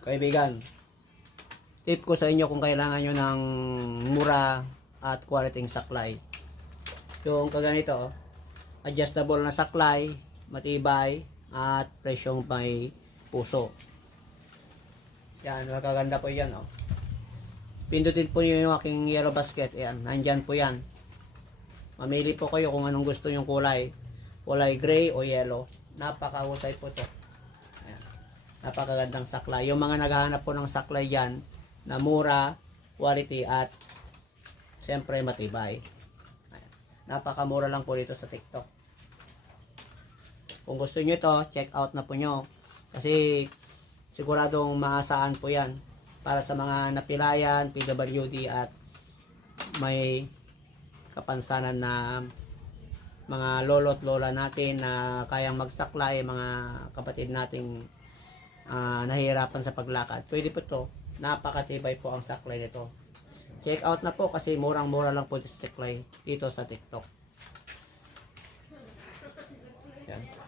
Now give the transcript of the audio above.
Kaibigan, tip ko sa inyo kung kailangan nyo ng mura at quality saklay. Yung kaganito, adjustable na saklay, matibay, at presyong may puso. Yan, magaganda po yan. Oh. Pindutin po nyo yung aking yellow basket. Yan, nandyan po yan. Mamili po kayo kung anong gusto yung kulay. Kulay gray o yellow. Napakahusay po to. Ayan. Napakagandang saklay. Yung mga naghahanap po ng saklay dyan na mura, quality at siyempre matibay. Ayan. Napakamura lang po dito sa TikTok. Kung gusto nyo ito, check out na po nyo. Kasi siguradong maasahan po yan para sa mga napilayan, PWD at may kapansanan na mga lolo't lola natin na kayang magsaklay, mga kapatid nating nahihirapan sa paglakad. Pwede po to. Napakatibay po ang saklay nito. Check out na po kasi murang-mura lang po sa saklay dito sa TikTok. Yan.